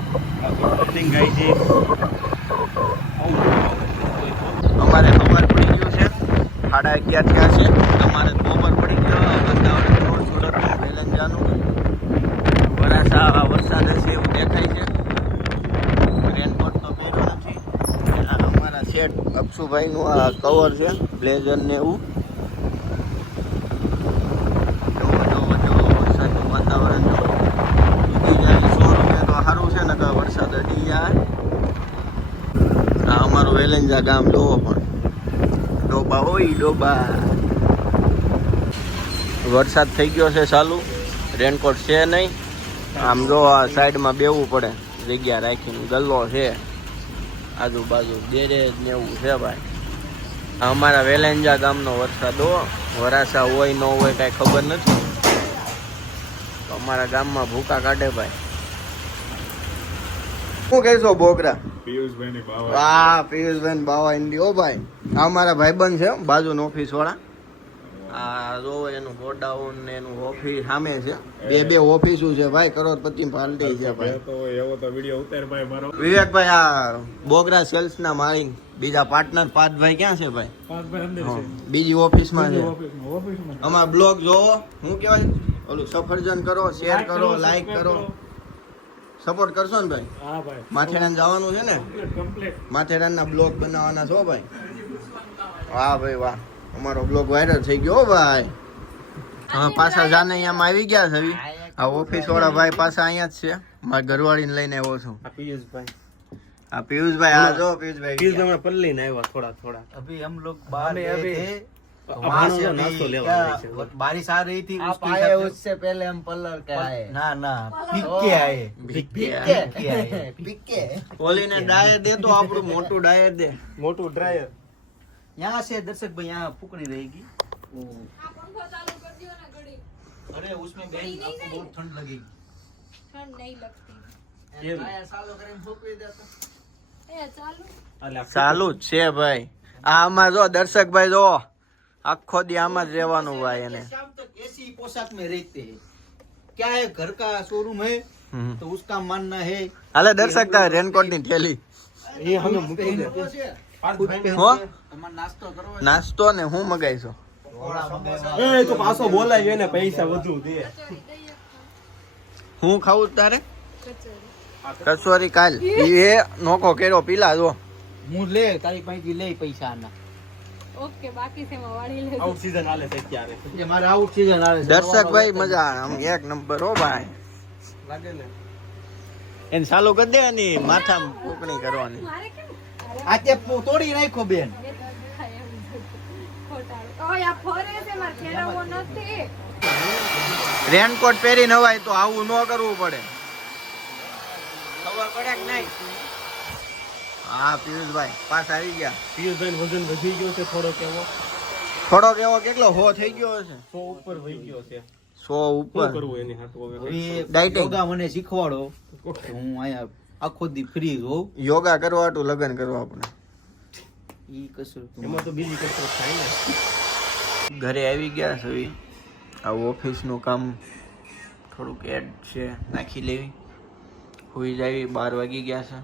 Building આવી છે. અમારે ખબર પડી ગયું છે 11:30 થયા છે. તમારે બપોર પડી ગયો. વસ્તાવડ રોડ સુરતનું વેલંજાનું વરાસા વરસાદ હશે એવું દેખાય છે. રેનકોટ તો પહેર્યો નથી. આ અમારા શેઠ અક્ષુભાઈનું આ કવર છે બ્લેઝર ને એવું. વરસાદનું વાતાવરણ ઉડી જાય 100 રૂપિયા તો સારું છે ને, તો વરસાદ અડી જાય. આ અમારું વેલંજા ગામ જોવો પણ ડોબા હોય ડોબા. વરસાદ થઈ ગયો છે ચાલુ. રેનકોટ છે નહીં. આમ જો આ સાઈડમાં બેવું પડે જગ્યા રાખીને. ગલ્લો છે આજુબાજુ ગેરેજ ને એવું છે ભાઈ. આ અમારા વેલેન્જા ગામનો વરસાદ વરાસા હોય ન હોય કાંઈ ખબર નથી. તો અમારા ગામમાં ભૂકા કાઢે ભાઈ. શું કહેશો બોગરા? વાહ, પિયુષભાઈ બાવા ઇન્ડી. ઓ ભાઈ, આ અમારા ભાઈબંધ છે બાજુનો ઓફિસ વાળા. આ જો એનું ગોડાઉન ને એનું ઓફિસ સામે છે. બે ઓફિસો છે ભાઈ. કરોડપતિ પાર્ટી છે ભાઈ. તો એવો તો વિડિયો ઉતાર ભાઈ મારો. વિવેકભાઈ આ બોગરા સેલ્સ ના મારી બીજા પાર્ટનર પાર્થભાઈ ક્યાં છે ભાઈ? બીજી ઓફિસમાં છે. અમારા બ્લોગ જોવો. શું કહેવાય ઓલું સફરજન કરો, શેર કરો, લાઈક કરો, સપોર્ટ કરશો ને ભાઈ? હા ભાઈ. માથેરાન જવાનું છે ને, માથેરાનના બ્લોગ બનાવવાના છો ભાઈ. વાહ ભાઈ વાહ, અમારો બ્લોગ વાયરલ થઈ ગયો ભાઈ. હા, પાછા જાને અહીંયા આવી ગયા છે. આ ઓફિસ વાળા ભાઈ પાછા અહીંયા જ છે. મારા ઘરવાળીને લઈને આવ્યો છું. આ પિયુષભાઈ. આ પિયુષભાઈ, આ જો પિયુષભાઈ. પિયુષભાઈ પલ્લી ને આવ્યા થોડા. अभी हम लोग बाहर गए थे, तो अब वहाँ हम से लोग नाश्तो अभी लेवा गए थे। क्या बारिश आ रही थी। आप उसके आए हिसाब से- उससे पहले हम पल्लर के आए। ना ना पीक के आए। ભીખ पीक કે के आए। पिक्के ઓલીને ડાયર દે તો આપણું મોટું ડાયર દે. મોટું ડ્રાયર. यहाँ से दर्शक भाई यहाँ फूकनी रहेगी। अरे उसमें बहन आपको बहुत ठंड लगेगी। ठंड नहीं लगती કેમ? सालों करे फूकवी देता। ए चालू ચાલુ જ છે ભાઈ. આ આમાં જો દર્શકભાઈ જો આખો દી આમાં જ રહેવાનું ભાઈ એને. शाम तक ऐसी ही पोशाक में रहते हैं। क्या है, घर का शोरूम है હમ. तो उसका मानना है હાલે દર્શક તારે રેનકોટ ની થેલી એ હમે મૂકી દે. खुद पहनते हो? हैं। તમારે નાસ્તો કરવો હોય નાસ્તો ને હું મગાઈશું. થોડા મંગાવ્યા। એ તો પાછો બોલાય ને પૈસા વધુ દે. कचौरी दही હું ખાવું તારે कचौरी કચોરી કાલ એ નોકો કેરો પીલા જો. હું લે તારી પાસેથી લે પૈસા આના। ओके बाकी से मवाड़ी ले આઉટ સીઝન હાલે છે અત્યારે. જે મારે આઉટ સીઝન આવે છે। દર્શકભાઈ મજા આવે. આમ એક નંબર હો ભાઈ. લાગે ને. એને ચાલુ કરી દે ની માથામાં ફૂકણી કરવાની. मारे क्यों अरे આ તે તોડી નાખ્યો બેન। ये तो दिखाया खोटाड़ो ओ या फोरे से मार खेरा वो नथी રેનકોટ પહેરી નવાય તો આવું ન કરવું પડે. ખબર પડે કે નહીં? હા પિયુષભાઈ પાછા આવી ગયા. પિયુષભાઈ વજન વધી ગયો છે થોડો કેવો. થોડોક એવો કેટલો હો થઈ ગયો હશે? 100 ઉપર વહી ગયો છે. 100 શું ઉપર. કરવું એની હાટું હવે? હવે Dieting. યોગા મને શીખવાડો તો હું અહીંયા આખો દી ફ્રી હોઉં। યોગા કરવા હાટુ લગન કરવા આપણે. ઈ કસરત એમાં તો બીજી કસરત થાય ને. ઘરે આવી ગયા છે. આ ઓફિસનું કામ થોડુંક એડ છે નાખી લેવી. હોઈ જાવી. 12 વાગી ગયા છે.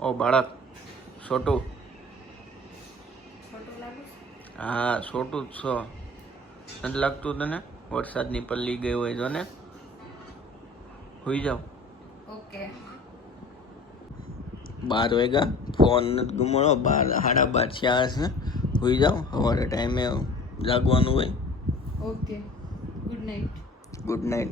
ઓ બાળક છોટું. छोटो लागू હા છોટું જ છો. નથી લાગતું તને? વરસાદની પલ્લી ગઈ હોય જો ને. હોઈ જાવ. ओके 12 વાગ્યા. ફોન નથી ગુમાડો. 12 સાડા 12 થયા છે. હોઈ જાવ. સવારે ટાઈમે જાગવાનું હોય. Okay good night good night.